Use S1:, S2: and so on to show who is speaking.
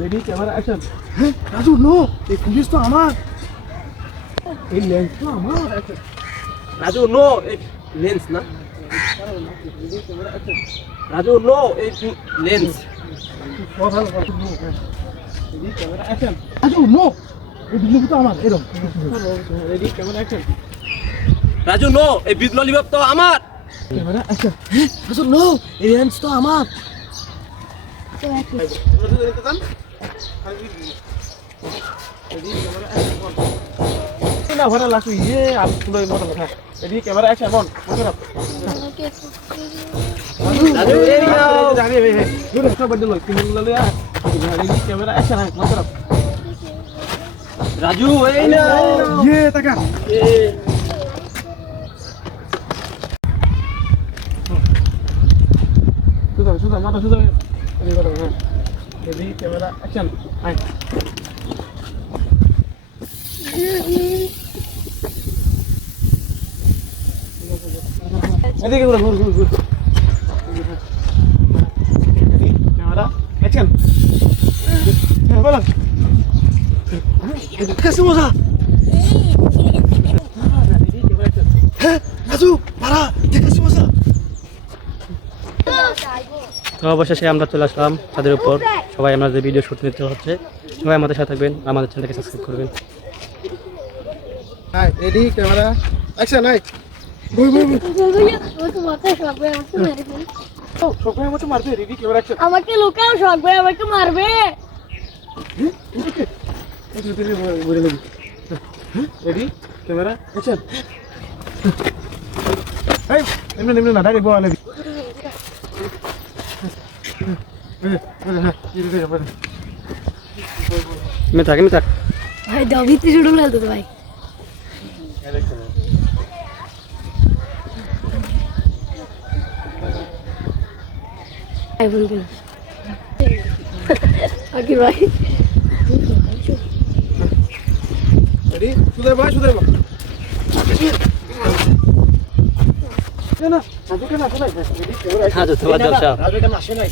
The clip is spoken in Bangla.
S1: Ready camera action Raju no এই পুলিশ তো আমার। এই লেন্স তো আমার
S2: রাজু নো এই লেন্স না। রাজু নো এই lens
S1: Raju no
S2: Raju no এই বিগ ললিপপ তো আমার।
S1: ক্যামেরা অ্যাকশন রাজু নো এই লেন্স তো আমার না ভরা লাগু ইয়ে আপ তুলো মত কথা রেডি ক্যামেরা অ্যাকশন বন বসে রাখ
S2: রাজু এই নাও
S1: জানি হে দূরে সব বড় লোক তিন ললে ক্যামেরা অ্যাকশন হ্যাঁ রাখ
S2: রাজু এই নাও
S1: ইয়ে টাকা সুদা সুদা মাথা সুদা রেডি করো হ্যাঁ রেডি ক্যামেরা অ্যাকশন আয়। এদিকে ঘুরে ঘুর ঘুর ঘুর। ক্যামেরা অ্যাকশন হ্যাঁ কাছে মজা হ্যাঁ রাজু ভাড়া দেখাচ্ছি মজা
S3: তো অবশেষে আমরা চলে আসলাম তাদের উপর। সবাই আমাদের ভিডিও শুট নিতে হচ্ছে সবাই আমাদের সাথে থাকবেন আমাদের চ্যানেলকে সাবস্ক্রাইব করবেন।
S1: Hi ready camera action hi বই বই বই। সবাই মতো মারবে রেডি ক্যামেরা অ্যাকশন
S4: আমাকে লুকাও শখ ভাই আমাকে মারবে।
S1: রেডি? ক্যামেরা? অ্যাকশন এই এমনি এমনি না ডাইরেক্ট বলা লাগি
S3: আমি থাক আমি থাক।
S4: ভাই দাবিতে শুরু করে দিতে ভাই। ভাই বলবেন আকির ভাই।
S1: রেডি সুদাই ভাই সুদাই ভাই না না
S3: হ্যাঁ তোমার জলসা
S1: রাজু কেন আসে নাই